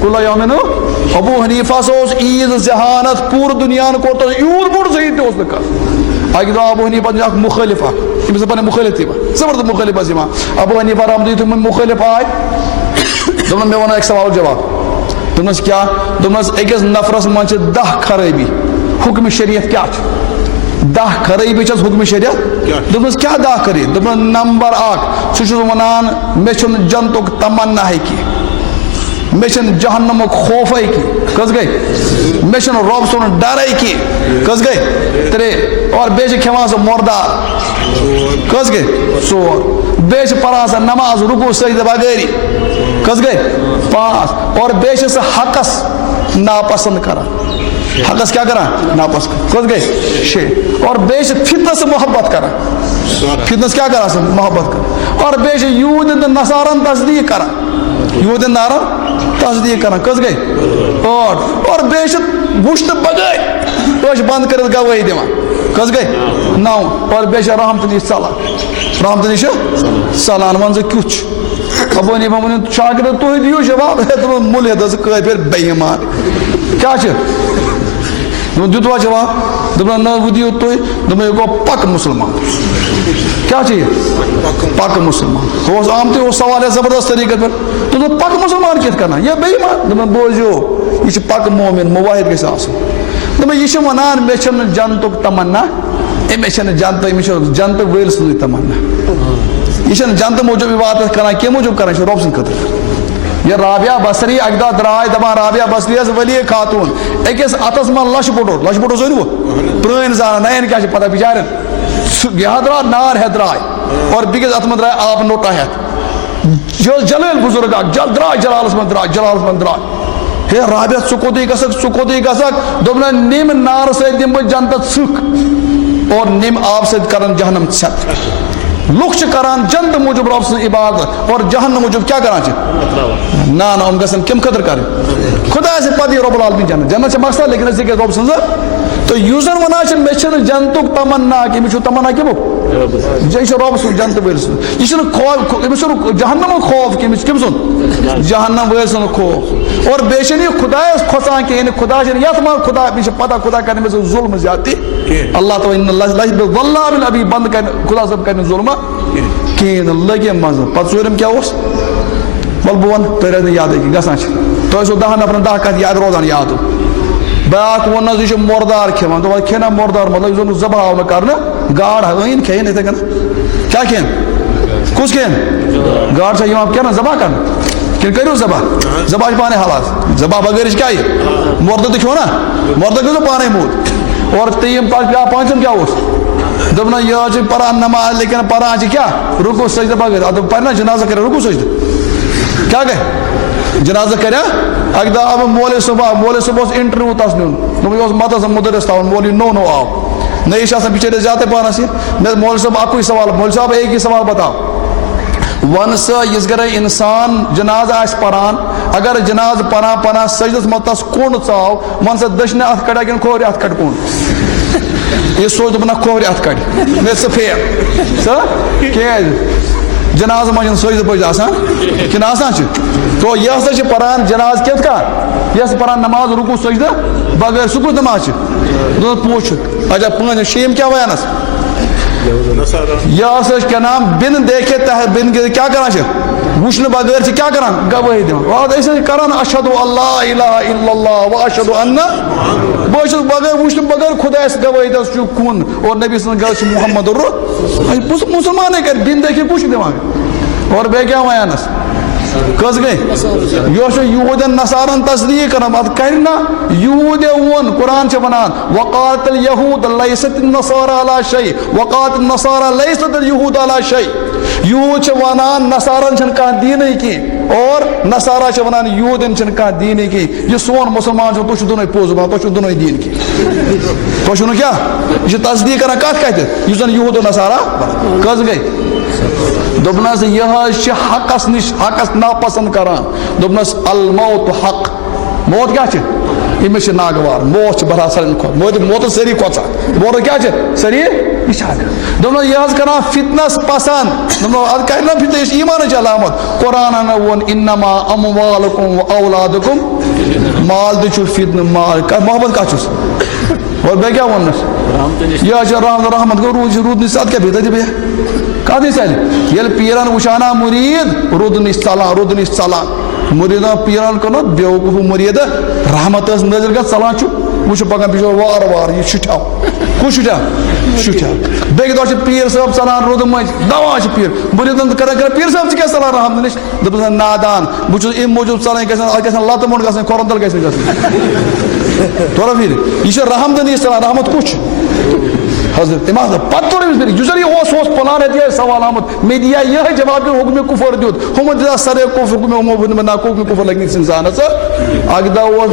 کُلَّ یومِن ابو حنیفہ sauce عید ذہانت پور دنیا کو یوت بوڑ عید تہ نہ کر اکہ دۄہ ابو حنیفہ اکھ مخٲلف اکھ تٔمِس پنٕنۍ مُخٲلف تہِ یِوان زبردست مُخٲلف ٲسۍ یِوان ابو حنیفہ رحمتہ یِتھُے مُخٲلف آے دوٚپُن مےٚ وَنو اَکہِ سوال جواب دوٚپنَس کیٛاہ دوٚپنَس أکِس نفرس منٛز چھِ 10 خرٲبی حُکمہِ شریعت کیٛاہ چھُ 10 خرٲبی چھَس حُکمہِ شریعت دوٚپنَس کیٛاہ 10 خرٲبی دوٚپنَس نمبر 1 سُہ چھُس وَنان مےٚ چھُنہٕ جنتُک تمنا کینٛہہ مےٚ چھُنہٕ جہنمُک خوفے کینٛہہ کٔژ گٔے مےٚ چھُنہٕ رۄب سُنٛد ڈرے کینٛہہ کٔژ گٔے 3 اور بیٚیہِ چھِ کھٮ۪وان سُہ مُردار کٔژ گٔے 4 بیٚیہِ چھِ پران سۄ نماز رُکوٗ سجدٕ بغٲری کٔژ گٔے 5 اور بیٚیہِ چھِ سۄ حقس ناپسنٛد کران حقس کیٛاہ کران ناپسنٛد کٔژ گٔے 6 اور بیٚیہِ چھِ فِطرس محبت کران فِطرس کیٛاہ کران سۄ محبت کران اور بیٚیہِ چھِ یوٗدن تہٕ نصارن تصدیٖق کران یوٗدن نارن تصدیٖق کران کٔژ گٔے 8 اور بیٚیہِ چھِ وٕچھنہٕ بغٲر أچھ بنٛد کٔرِتھ گوٲہی دِوان کٔژ گٔے 9 اور بیٚیہِ چھِ رحمتہٕ نِش ژلان رحمتہٕ نِش ژلان وَن ژٕ کیُتھ چھُ ابو حنیفہ ووٚن شاگرد تُہۍ دِیِو جواب دوٚپُن مُلحِد حظ کٲفِر بے ایمان کیٛاہ چھِ دوٚپُن دیُتوا جواب دوٚپُن نہ وۄنۍ دِیِو تُہۍ دوٚپُن یہِ گوٚو پکہٕ مُسلمان کیٛاہ چھِ یہِ پکہٕ مُسلمان ہُہ اوس آمتُے اوس سوال یَتھ زبردست طریٖقس پٮ۪ٹھ دوٚپُن پکہٕ مُسلمان کِتھ کٔنۍ یہِ بے ایمان دوٚپُن بوٗزِو یہِ چھُ پکہٕ مومِن مُوحِد گژھِ آسُن دوٚپُن یہِ چھُ وَنان مےٚ چھُنہٕ جنتُک تمنا أمِس چھنہٕ جنتہٕ أمِس چھُ جنتہٕ وٲلۍ سٕنٛزٕے تمنا یہِ چھنہٕ جنتہٕ موٗجوٗب عبادت کران کیٚنٛہہ موٗجوٗب کران یہِ چھُ رۄب سٕنٛدِ خٲطرٕ یہ رابعہ بصری اکہِ دۄہ درٛاے دپان رابعہ بصری ٲس ولی خاتوٗن أکِس اَتھس منٛز لچھِ بوٚٹُر زٲنِوٕ پرٛٲنۍ زانان نَیَن کیٛاہ چھِ پتہ بِچارٮ۪ن یہِ درٛاو نار ہٮ۪تھ درٛاے اور بیٚکِس اَتھٕ منٛز درٛاے آبہٕ نوٚٹا ہٮ۪تھ یہِ اوس جلٲلۍ بُزرگ اکھ درٛاے جلالس منٛز درٛاے ہے رابعہ ژٕ کوٚتُے گژھکھ دوٚپنَس نِمہِ نارٕ سۭتۍ دِمہٕ بہٕ جنتس ژھٕک اور نِمہِ آبہٕ سۭتۍ کرن جہنم ژھٮ۪تھ لُکھ چھِ کران جنتہٕ موٗجوٗب رۄب سٕنٛز عبادت اور جہنم موٗجوٗب کیٛاہ کران چھِ نہ یِم گژھن کمہِ خٲطرٕ کرٕنۍ خۄداے سٕنٛدِ پتہٕ یی رۄب العالمیٖن جنت جنت چھِ مقصد لیکن أسۍ گژھِ رۄب سٕنٛزٕ تہٕ یُس زن ونان چھِ مےٚ چھُنہٕ جنتُک تمنا کینٛہہ أمِس چھُ تمنا کٔمُک یہِ چھُ رۄب سُنٛد جنتہٕ وٲلۍ سُنٛد یہِ چھُنہٕ خوف أمِس چھُنہٕ جہنمُک خوف کینٛہہ أمِس چھُ کٔمۍ سُنٛد جہنم وٲلۍ سُنٛد خوف اور بیٚیہِ چھُنہٕ یہِ خۄدایس کھۄژان کینٛہہ یعنی خۄدا چھُنہٕ یتھ منٛز خۄدا أمِس چھِ پتہ خۄدا کرِ أمِس ظُلمہٕ زیادتی اللہ تعالیٰ واللہ ابھی بنٛد کرِ خۄدا صٲب کرِ نہٕ ظُلمہٕ کِہیٖنۍ نہٕ لٔگِم منٛزٕ پتہٕ ژوٗرِم کیٛاہ اوس وَلہٕ بہٕ وَنہٕ تۄہہِ روزِ نہٕ یادٕے کینٛہہ گژھان چھِ تۄہہِ ٲسوٕ 10 نفرن 10 کتھٕ یاد روزان یادٕ بیٛاکھ ووٚن حظ یہِ چھُ مُردار کھٮ۪وان دوٚپُن کھٮ۪نا مُردار مطلب یہِ زن نہٕ ذبح آو نہٕ کرنہٕ گاڈ ہٲیِن کھٮ۪یِن یِتھٕے کٔنۍ کیٛاہ کھٮ۪ن کُس کھٮ۪ن گاڈ چھا یِوان کھٮ۪نہٕ ذبح کرنہٕ کِنہٕ کٔرِو ذبح ذبح چھِ پانے حلال ذبح بغٲر چھِ کیٛاہ یہِ مُردٕ تہِ کھیوٚو نا مُردٕ گٔژھِو پانے موٗد اور ترٛیٚیِم پتہٕ پوٗنٛژِم کیٛاہ اوس دوٚپُن یہِ حظ چھِ پران نماز لیکن پران چھِ کیٛاہ رُکوٗ سجدٕ بغٲر اَدٕ پرِ نا جنازٕ کرِ رُکوٗ سجدٕ کیٛاہ گٔے جنازٕ کریا اکہِ دۄہ آو مےٚ مولوی صٲب اوس انٹرویو تس نیُن دوٚپُن یہِ اوس مدرسس مُدرِس تھاوُن مولوی نوٚو آو نٔیِس چھِ آسان بِچٲرِس زیادَے پانس یہِ مےٚ مولوی صٲب اکُے سوال مولوی صٲب ایک ہی سوال بتاو ون سا یِژھ گرے انسان جنازٕ آسہِ پران اگر جنازٕ پران سجدس منٛز تس کوٚنڈ ژاو ون سا دٔچھنہِ اَتھٕ کڑیا کِنہٕ کھوورِ اَتھٕ کڑِ کوٚنڈ یہِ سوچ دوٚپُن نہ کھوورِ اَتھٕ کڑِ مےٚ ژٕ فیل کیٛازِ جنازٕ منٛز چھُنہٕ سجدٕ پٔزۍ آسان کِنہٕ آسان چھِ تو یہِ ہسا چھِ پران جنازٕ کِتھ کٔنۍ یہِ ہسا پران نماز رُکوٗ سجدٕ بغٲر سُہ کُس نماز چھِ دوٚپُن پوٗچھِتھ اچھا پٲنٛژِم شیٚیِم کیٛاہ وَنس یہِ ہسا چھِ کیٛاہ نام بِن دیکھے بِن کیٛاہ کران چھِ وٕچھنہٕ بغٲر چھِ کیٛاہ کران گوٲہی دِوان أسۍ چھِ کران اشہدُ اللہ الہ الا اللہ و اشہدُ انہ بہٕ چھُس بغٲر وٕچھنہٕ بغٲر خۄدایس گوٲہی دِوان سُہ چھُ کُن اور نبی سٕنٛز گرِ چھُ محمد مُسلمانٕے کرِ بِن دیکھے کُس چھُ دِوان اور بیٚیہِ کیٛاہ وَنس کٔژ گٔے یہِ چھُ یوٗدٮ۪ن نصارن تصدیٖق کران ادٕ کرِ نا یوٗدیو ووٚن قرآن چھِ ونان وقالت اليهود ليست النصارى على شيء وقالت النصارى ليست اليهود على شيء یوٗد چھِ ونان نصارن چھنہٕ کانٛہہ دیٖنٕے کینٛہہ اور نصارا چھِ ونان یوٗدٮ۪ن چھنہٕ کانٛہہ دیٖنٕے کینٛہہ یہِ سون مُسلمان چھُ تُہۍ چھِو دۄنوے پوٚز ونان تۄہہِ چھُو دۄنوے دیٖن کینٛہہ تۄہہِ چھُو نہٕ کیٛاہ یہِ چھِ تصدیٖق کران کتھ کتھِ یُس زن یوٗد و نصارا کٔژ گٔے دوٚپنس یہِ حظ چھِ حقس نِش حقس ناپسنٛد کران دوٚپنس الموت حق موت کیٛاہ چھِ أمِس چھِ ناگوار موت چھِ باسان ساروی کھۄتہٕ موتس سٲری کھۄژان موتس کیٛاہ چھِ سٲری نشان دوٚپنو یہِ حظ کران فتنس پسند دوٚپنو ادٕ کرِ نا فتنہٕ یہِ چھِ ایٖمانٕچ علامت قرآنن ووٚن انما اموالکم و اولادکم مال تہِ چھُ فتنہٕ مال محبت کتھ چھُس اور بیٚیہِ کیٛاہ ووٚننس یہِ حظ چھِ رحمت گوٚو روٗدنٕچ ادٕ کیٛاہ بیٚیہِ بیٚیہِ کتھ نِش ژلہِ ییٚلہِ پیٖرن وٕچھانا مُریٖد روٗدٕ نِش ژلان مُریٖدن پیٖرن کوٚرنُکھ بیوقوٗف مُریٖد رحمت ٲس نٲزِل گژھ ژلان چھُ وٕچھو پکان بِچور وارٕ یہِ شُٹھیو کُس شُٹھیو بیٚکہِ دۄہ چھُ پیٖر صٲب ژلان روٗدٕ مٔنٛزۍ دوا چھُ پیٖر مُریٖدن کران پیٖر صٲب ژٕ کیٛاہ ژلان رحمت نِش دوٚپُس نادان بہٕ چھُس اَمہِ موٗجوٗب ژلان اَتھ گژھِ نہٕ لتہٕ موٚنٛڈ گژھٕنۍ کھۄرن تل گژھِ نہٕ گژھٕنۍ توٚرا فِکرِ یہِ چھُ رحمتہٕ نِش ژلان رحمت کُس چھُ حضرت تٔمۍ حظ پتہٕ توٚر أمِس فِکرِ یُس زن یہِ اوس پلان اَتہِ یہِ سوال آمُت مےٚ دِیا یِہے جواب دیُت حُکمہِ کُفر دیُت ہُمن دِژا سرے کُفر حُکمہِ نہ حُکمہِ کُفر لگہِ نہٕ أکِس اِنسانس اکہِ دۄہ اوس